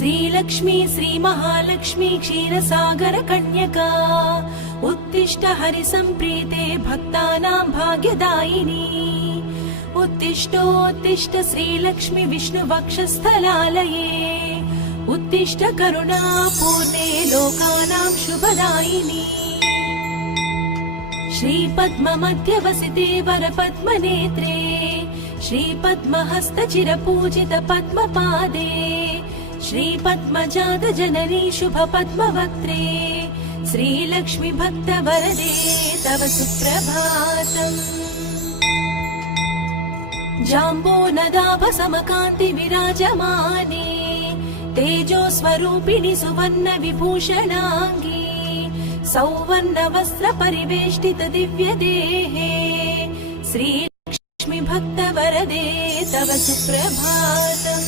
श्रीलक्ष्मी श्रीमहालक्ष्मी क्षीरसागर कन्यका उत्तिष्ठ हरिसम्प्रीते भक्तानां भाग्यदायिनी उत्तिष्ठोत्तिष्ठ श्रीलक्ष्मी विष्णुवक्षस्थलालये उत्तिष्ठ करुणापूर्णे लोकानां शुभदायिनी श्रीपद्ममध्यवसिते वरपद्मनेत्रे श्रीपद्महस्तचिरपूजित पद्मपादे श्रीपद्मजात जननी शुभपद्मवक्त्रे श्रीलक्ष्मी भक्तवरदे तव सुप्रभातम्। जाम्बोनदाभ समकान्ति विराजमाने तेजोस्वरूपिणि सुवर्ण विभूषणाङ्गी सौवर्ण वस्त्र परिवेष्टित दिव्य देहे श्रीलक्ष्मी भक्तवरदे तव सुप्रभातम्।